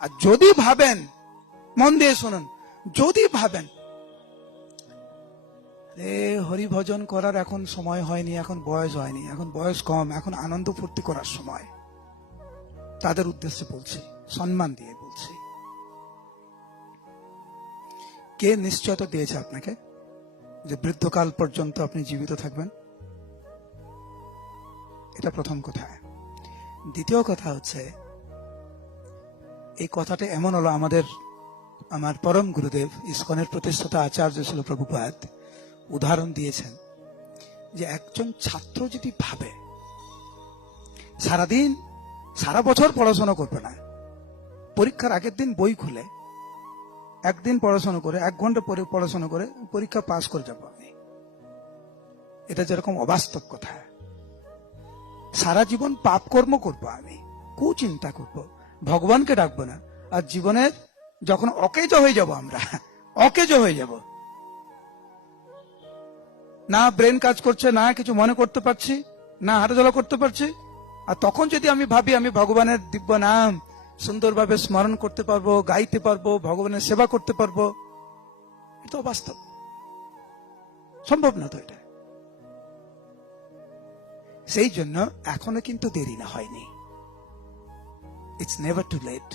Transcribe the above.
আর যদি ভাবেন, মন দিয়ে শুনুন, যদি ভাবেন হরিভজন করার এখন সময় হয়নি, এখন বয়স হয়নি, এখন বয়স কম, এখন আনন্দ ফুর্তি করার সময়, তাদের উদ্দেশ্যে বলছি, সম্মান দিয়ে বলছি, কে নিশ্চয়তা দিয়েছে আপনাকে যে বৃদ্ধকাল পর্যন্ত আপনি জীবিত থাকবেন? এটা প্রথম কথা। দ্বিতীয় কথা হচ্ছে, এই কথাটা এমন হলো, আমার পরম গুরুদেব ইসকনের প্রতিষ্ঠাতা আচার্য ছিল প্রভুপাদ উদাহরণ দিয়েছেন যে একজন ছাত্র যদি ভাবে সারাদিন সারা বছর পড়াশোনা করবে না, পরীক্ষার আগের দিন বই খুলে একদিন পড়াশোনা করে 1 ঘন্টা পরে পড়াশোনা করে পরীক্ষা পাস করে যাবো আমি, এটা যেরকম অবাস্তব কথা। সারা জীবন পাপ কর্ম করবো আমি, কুচিন্তা করবো, ভগবানকে ডাকবো না, আর জীবনের যখন অকেজ হয়ে যাব, আমরা অকেজ হয়ে যাব, না ব্রেন কাজ করছে, না কিছু মনে করতে পারছি, না হাঁটাচলা করতে পারছি, আর তখন যদি আমি ভাবি আমি ভগবানের দিব্য নাম সুন্দরভাবে স্মরণ করতে পারবো, গাইতে পারবো, ভগবানের সেবা করতে পারবো, এটা অবাস্তব, সম্ভব না তো এটা। সেই জন্য এখনো কিন্তু দেরি না, হয়নি। It's never too late.